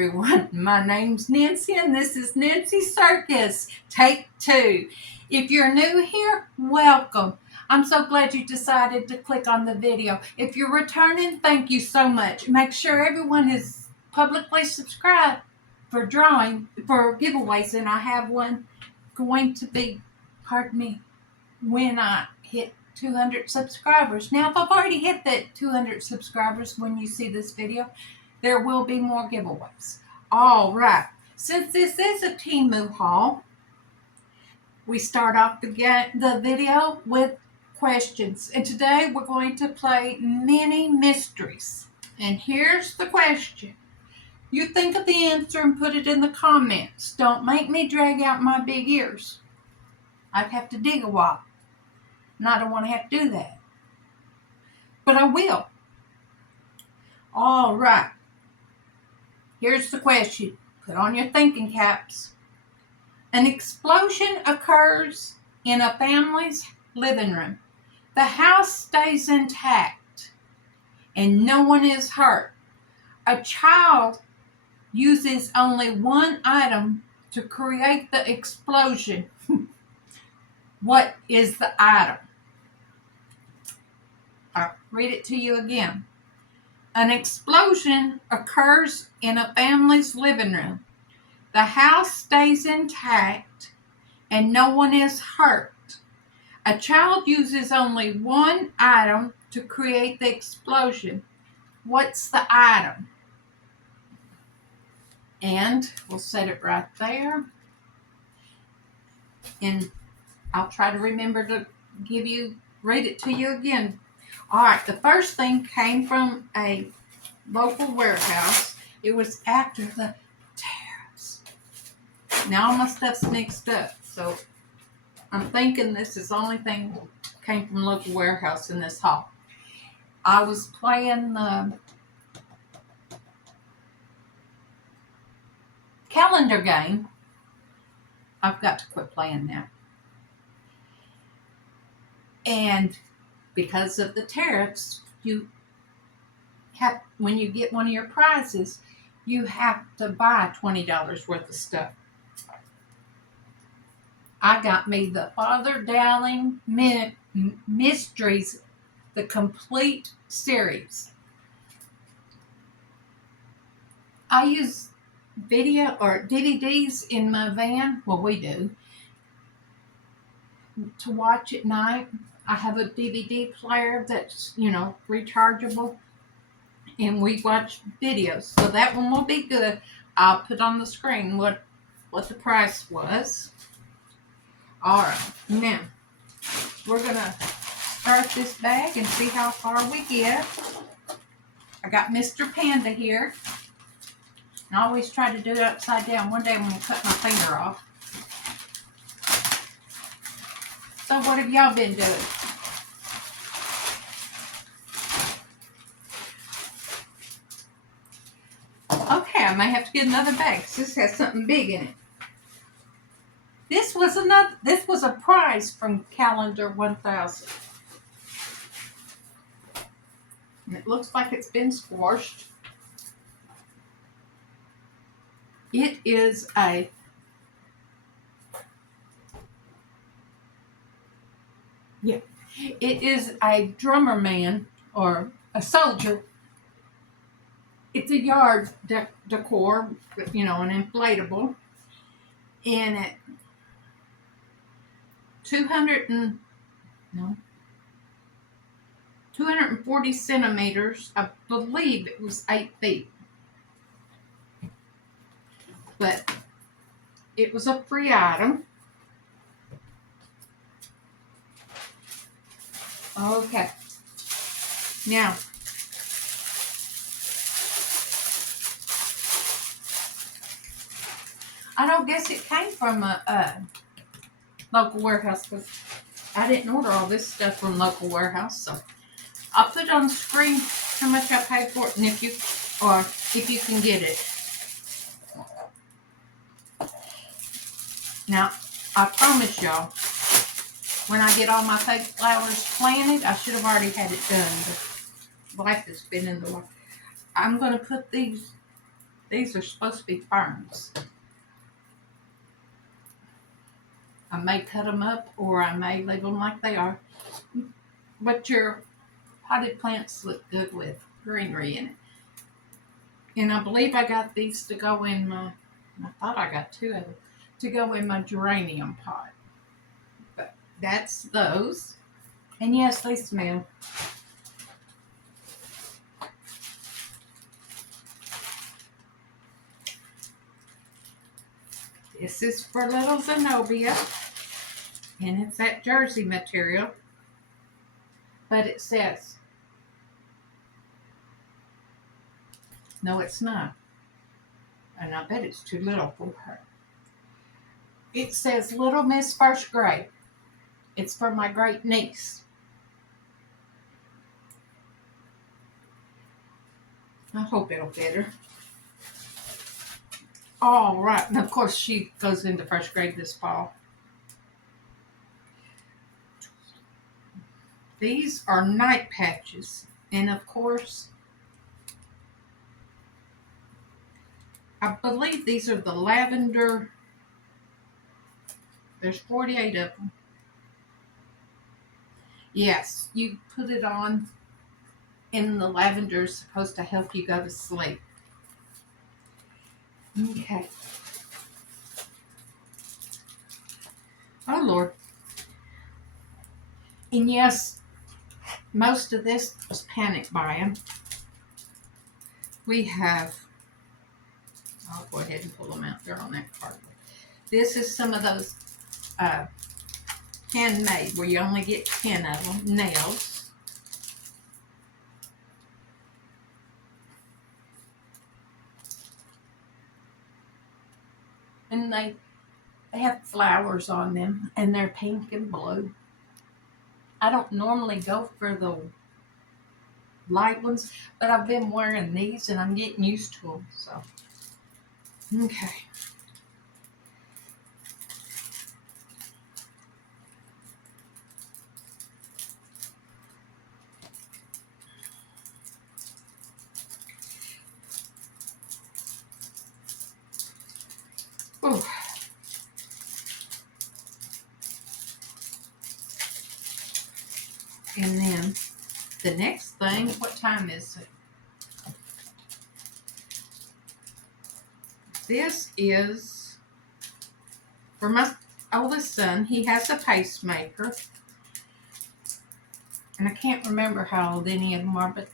everyone. My name's Nancy and this is Nancy Circus, take 2. If you're new here, welcome. I'm so glad you decided to click on the video. If you're returning, thank you so much. Make sure everyone is publicly subscribed for giveaways, and I have one going to be, when I hit 200 subscribers. Now, if I've already hit that 200 subscribers when you see this video, there will be more giveaways. All right. Since this is a Temu haul, we start off the video with questions. And today we're going to play mini mysteries. And here's the question. You think of the answer and put it in the comments. Don't make me drag out my big ears. I'd have to dig a while. And I don't want to have to do that. But I will. All right. Here's the question. Put on your thinking caps. An explosion occurs in a family's living room. The house stays intact and no one is hurt. A child uses only one item to create the explosion. What is the item? I'll read it to you again. An explosion occurs in a family's living room. The house stays intact and no one is hurt. A child uses only one item to create the explosion. What's the item? And we'll set it right there. And I'll try to remember to read it to you again. All right, the first thing came from a local warehouse. It was after the tariffs. Now all my stuff's mixed up, so I'm thinking this is the only thing that came from a local warehouse in this haul. I was playing the calendar game. I've got to quit playing now. And because of the tariffs, when you get one of your prizes, you have to buy $20 worth of stuff. I got me the Father Dowling Mysteries, the complete series. I use video or DVDs in my van. Well, we do. To watch at night. I have a DVD player that's, rechargeable. And we watch videos. So that one will be good. I'll put on the screen what the price was. All right. Now, we're going to start this bag and see how far we get. I got Mr. Panda here. And I always try to do it upside down. One day I'm going to cut my finger off. So what have y'all been doing? Okay, I may have to get another bag. This has something big in it. This was a prize from Calendar 1000. And it looks like it's been squashed. It is a drummer man or a soldier. It's a yard decor, an inflatable. And at 240 centimeters, I believe it was 8 feet. But it was a free item. Okay. Now, I don't guess it came from a local warehouse because I didn't order all this stuff from local warehouse. So I'll put on the screen how much I paid for it and if you can get it. Now, I promise y'all, when I get all my fake flowers planted, I should have already had it done, but life has been in the way. I'm going to put these These are supposed to be ferns. I may cut them up or I may leave them like they are. But your potted plants look good with greenery in it. And I believe I got these to go in my, I thought I got 2 of them, to go in my geranium pot. But that's those. And yes, they smell. This is for little Zenobia. And it's that jersey material. But it says, no, it's not. And I bet it's too little for her. It says Little Miss First Grade. It's for my great niece. I hope it'll fit her. All right. And of course, she goes into first grade this fall. These are night patches. And of course, I believe these are the lavender. There's 48 of them. Yes, you put it on, and the lavender is supposed to help you go to sleep. Okay. Oh, Lord. And yes, most of this was panic buying. We have, I'll go ahead and pull them out there on that cardboard. This is some of those handmade where you only get 10 of them, nails. And they have flowers on them, and they're pink and blue. I don't normally go for the light ones, but I've been wearing these and I'm getting used to them. So, okay. Ooh. And then the next thing, what time is it? This is for my oldest son. He has a pacemaker. And I can't remember how old any of them are, but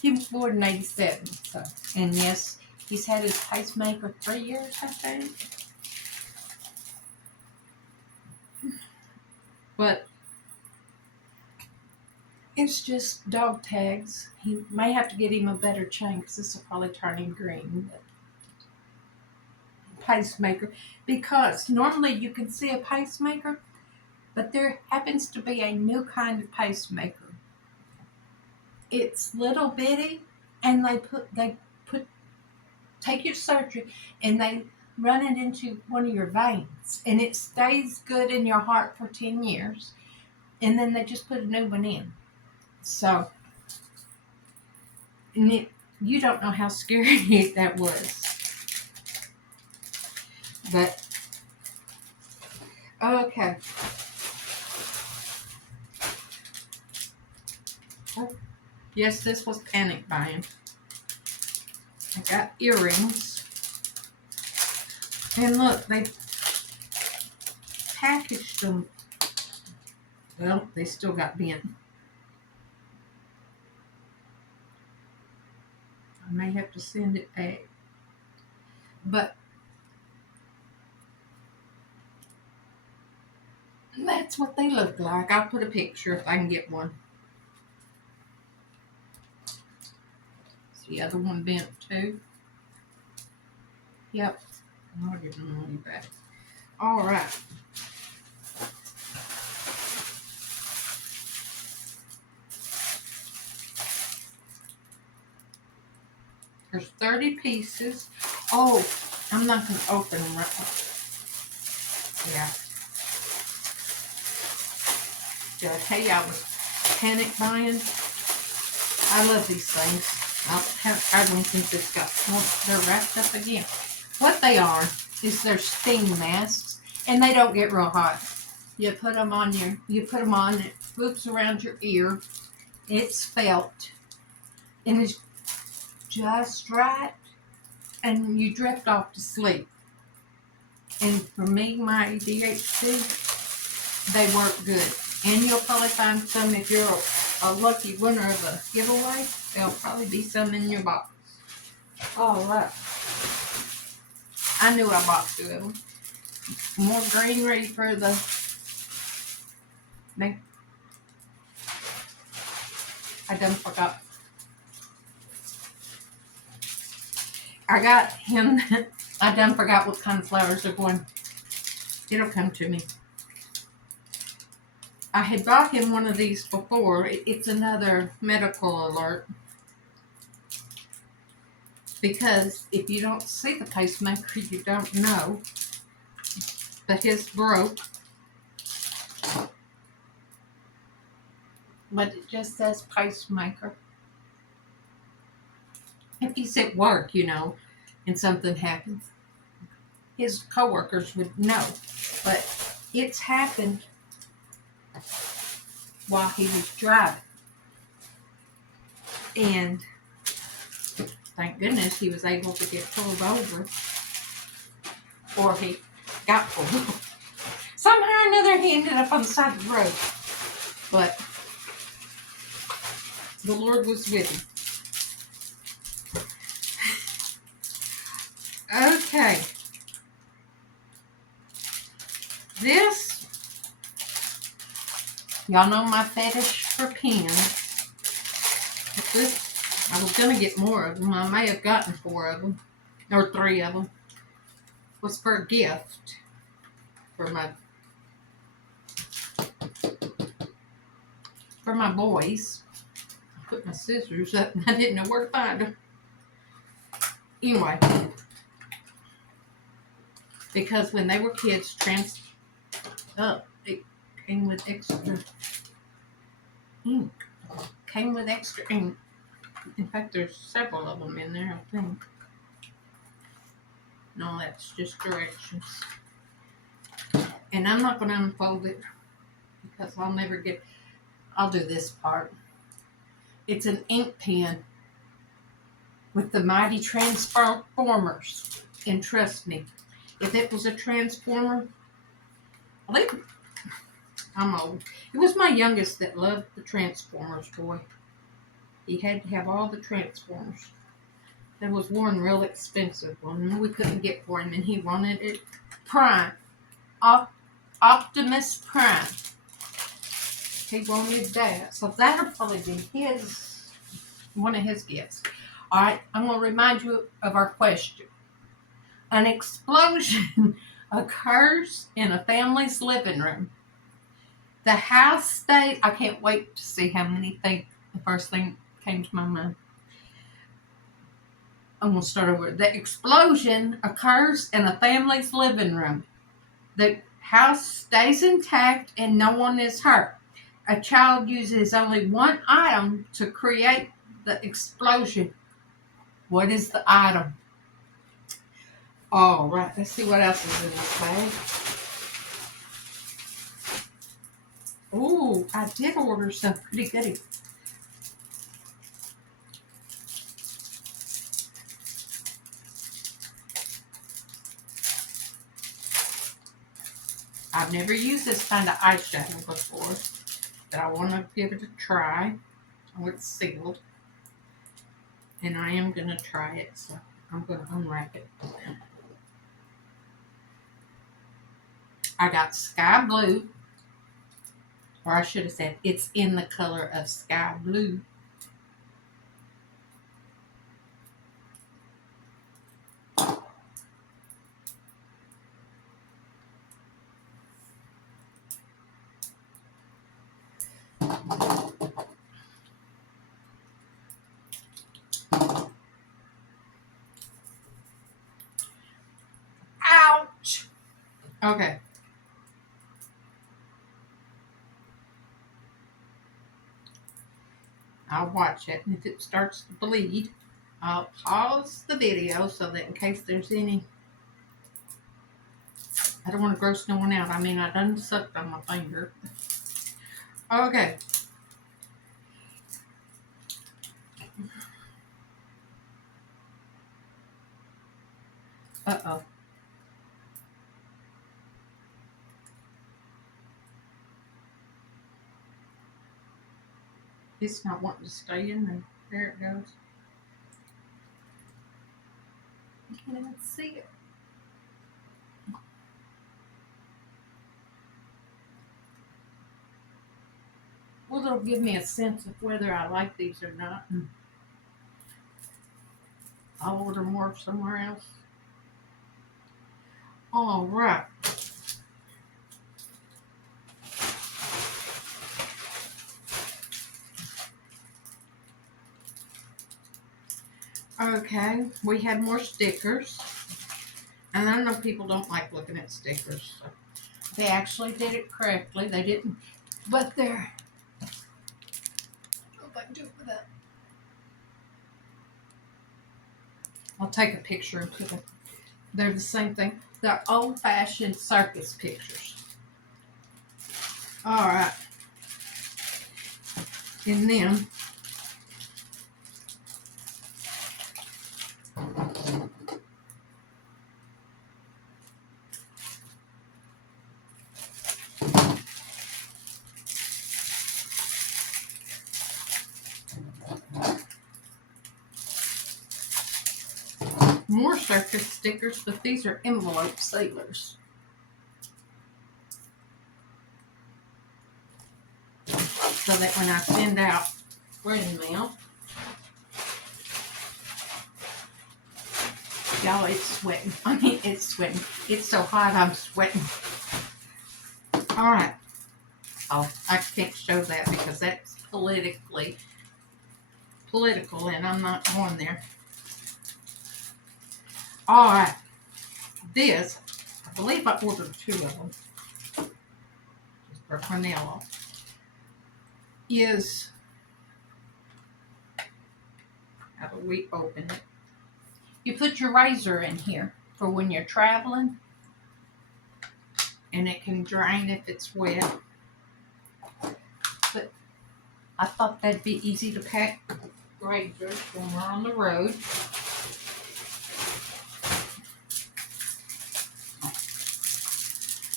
he was born in 87. So, and yes, he's had his pacemaker 3 years, I think. But it's just dog tags. He may have to get him a better chain because this will probably turn him green. Pacemaker. Because normally you can see a pacemaker, but there happens to be a new kind of pacemaker. It's little bitty, and they take your surgery and they run it into one of your veins, and it stays good in your heart for 10 years, and then they just put a new one in. So, and you don't know how scary that was. But, okay. Oh, yes, this was panic buying. I got earrings. And look, they packaged them. Well, they still got bent. I may have to send it back. But that's what they look like. I'll put a picture if I can get one. The other one bent too. Yep. I'll get my money back. All right. There's 30 pieces. Oh, I'm not going to open them right now. Yeah. Did I tell you I was panic buying? I love these things. I haven't tried one since it's got, well, they're wrapped up again. What they are is they're steam masks, and they don't get real hot. You put them on, it loops around your ear. It's felt, and it's just right, and you drift off to sleep. And for me, my ADHD, they work good. And you'll probably find some if you're a lucky winner of a giveaway. There'll probably be some in your box. All right. I knew I bought 2 of them. More greenery for the... I done forgot. I got him... I done forgot what kind of flowers are going. It'll come to me. I had bought him one of these before. It's another medical alert. Because if you don't see the pacemaker, you don't know. But his broke. But it just says pacemaker. If he's at work, and something happens, his coworkers would know. But it's happened while he was driving. And thank goodness he was able to get pulled over. Or he got pulled over. Somehow or another he ended up on the side of the road. But the Lord was with him. Okay. This, y'all know my fetish for pens. But this, I was going to get more of them. I may have gotten 4 of them, or 3 of them. Was for a gift for my boys. I put my scissors up and I didn't know where to find them. Anyway, because when they were kids, it came with extra ink. Came with extra ink. In fact, there's several of them in there, I think. No, that's just directions. And I'm not going to unfold it because I'll do this part. It's an ink pen with the mighty Transformers. And trust me, if it was a Transformer, I'm old. It was my youngest that loved the Transformers toy. He had to have all the Transformers. There was one real expensive one we couldn't get for him, and he wanted it. Prime. Optimus Prime. He wanted that. So that'll probably be one of his gifts. All right, I'm going to remind you of our question. An explosion occurs in a family's living room. The house stays... I can't wait to see how many things... The first thing came to my mind. I'm going to start over. The explosion occurs in a family's living room. The house stays intact and no one is hurt. A child uses only one item to create the explosion. What is the item? All right, let's see what else is in this bag. Ooh, I did order some pretty goodies. I've never used this kind of eyeshadow before, but I want to give it a try. Oh, it's sealed. And I am going to try it, so I'm going to unwrap it. I got sky blue, or I should have said it's in the color of sky blue. Ouch! Okay. I'll watch it, and if it starts to bleed, I'll pause the video so that in case there's any, I don't want to gross no one out. I mean, I done sucked on my finger. Okay. Uh-oh. It's not wanting to stay in there. There it goes. You can't even see it. Well, it'll give me a sense of whether I like these or not. I'll order more somewhere else. All right. Okay, we had more stickers. And I know people don't like looking at stickers. So they actually did it correctly. They didn't, but they're, I don't know if I can do it with that. I'll take a picture and put it. They're the same thing. They're old-fashioned circus pictures. All right. And then more circus stickers, but these are envelope sealers. So that when I send out wedding mail, y'all, it's sweating. I mean, it's sweating. It's so hot, I'm sweating. All right. Oh, I can't show that because that's political, and I'm not on there. All right. This, I believe I ordered 2 of them. Just broke my nail off. Is, how do we open it? You put your razor in here for when you're traveling, and it can drain if it's wet. But I thought that'd be easy to pack razors when we're on the road.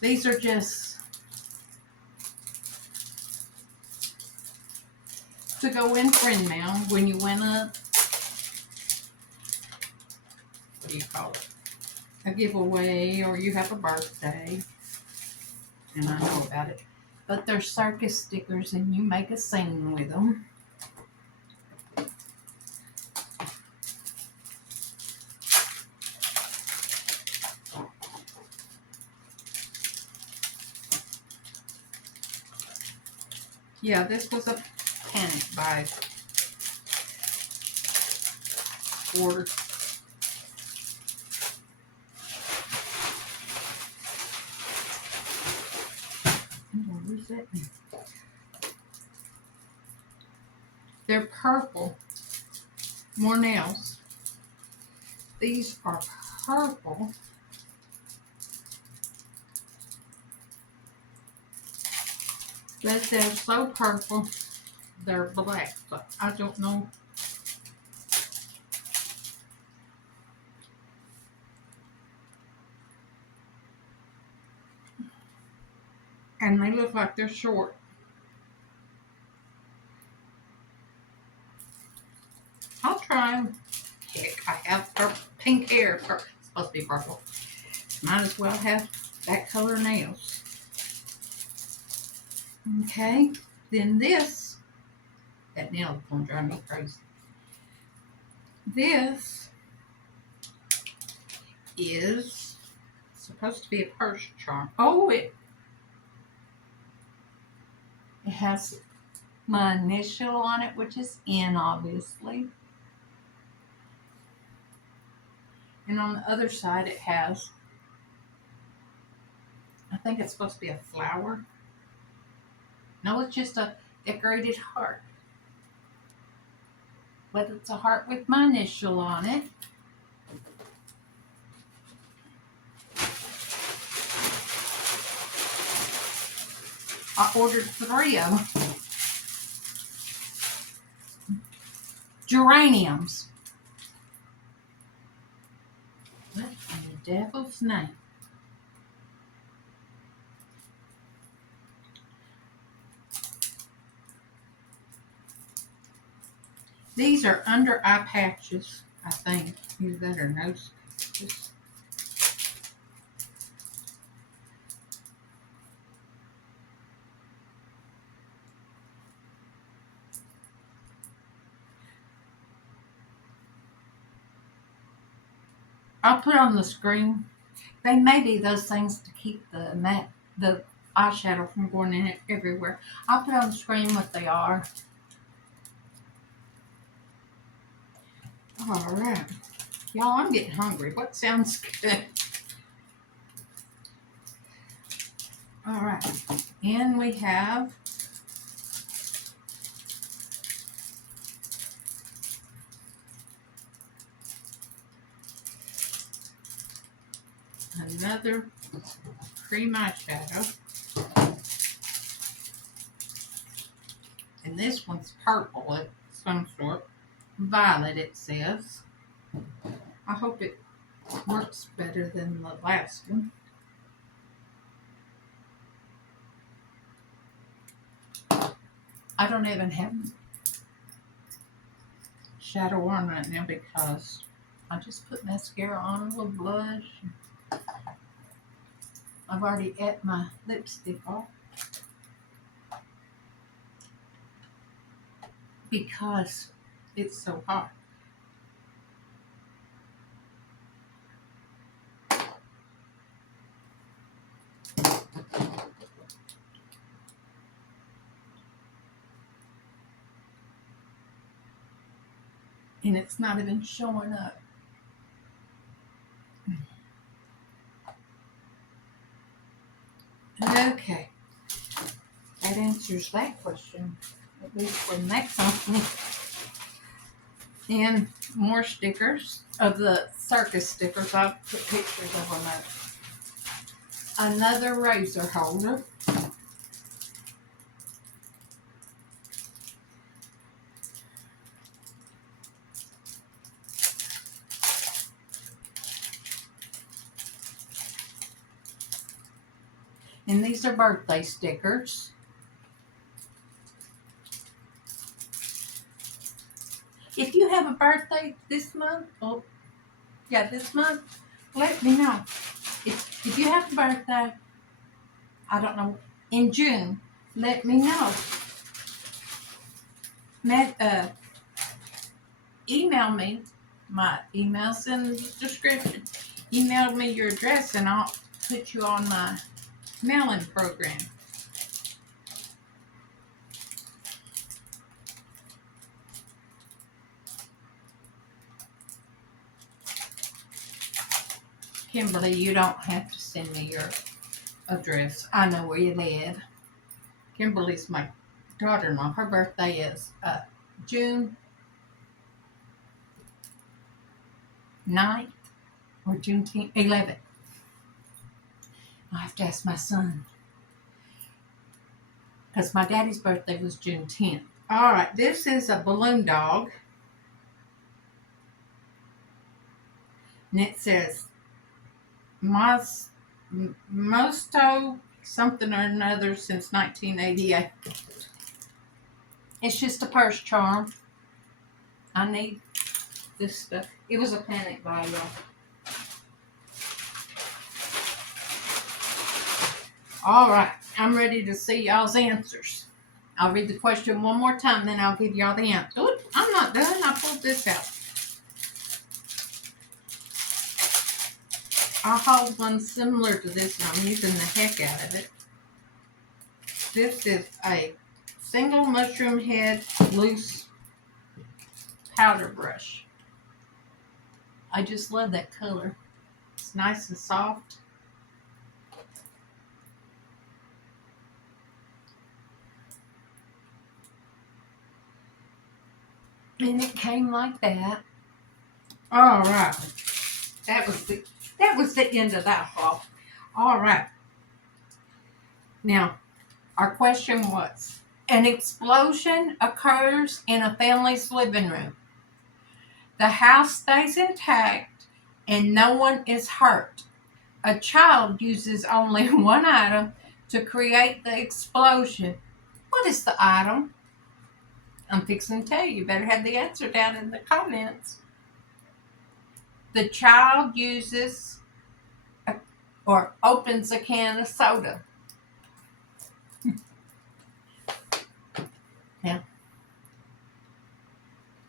These are just to go in friend mail when you win a, what do you call it? A giveaway, or you have a birthday. And I know about it. But they're circus stickers, and you make a scene with them. Yeah, this was a panic buy order. Where's that? They're purple. More nails. These are purple. But they're so purple, they're black. But I don't know. And they look like they're short. I'll try them. Heck, I have pink hair. It's supposed to be purple. Might as well have that color nails. Okay, then this, that nail is going to drive me crazy. This is supposed to be a purse charm. Oh, it has my initial on it, which is N, obviously. And on the other side, it has, I think it's supposed to be a flower. No, it's just a decorated heart. but it's a heart with my initial on it. I ordered 3 of them. Geraniums. What in the devil's name? These are under eye patches, I think. Either that or nose patches. I'll put on the screen. They may be those things to keep the eyeshadow from going in it everywhere. I'll put on the screen what they are. All right. Y'all, I'm getting hungry. What sounds good? All right. And we have another cream eyeshadow. And this one's purple of some sort. Violet, it says. I hope it works better than the last one. I don't even have shadow on right now because I just put mascara on, a little blush. I've already ate my lipstick off because it's so hot. And it's not even showing up. Okay. That answers that question, at least for the next one. And more stickers of the circus stickers. I'll put pictures of them up. Another razor holder. And these are birthday stickers. If you have a birthday this month, this month, let me know. If you have a birthday, I don't know, in June, let me know. Email me. My email's in the description. Email me your address and I'll put you on my mailing program. Kimberly, you don't have to send me your address. I know where you live. Kimberly's my daughter-in-law. Her birthday is June 9th or June 11th. I have to ask my son. Because my daddy's birthday was June 10th. All right, this is a balloon dog. And it says, Mosto something or another since 1988. It's just a purse charm. I need this stuff. It was a panic buy, y'all. All right, I'm ready to see y'all's answers. I'll read the question one more time, then I'll give y'all the answer. Ooh, I'm not done. I pulled this out. I hauled one similar to this, and I'm using the heck out of it. This is a single mushroom head loose powder brush. I just love that color. It's nice and soft. And it came like that. All right. That was the end of that haul. All right. Now, our question was, an explosion occurs in a family's living room. The house stays intact and no one is hurt. A child uses only one item to create the explosion. What is the item? I'm fixing to tell you. You better have the answer down in the comments. The child uses or opens a can of soda. Now,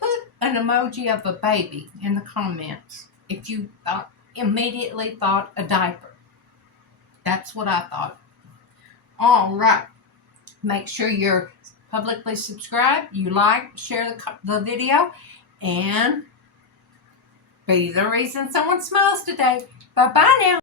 put an emoji of a baby in the comments if you immediately thought a diaper. That's what I thought. All right. Make sure you're publicly subscribed, you like, share the video, and be the reason someone smiles today. Bye-bye now.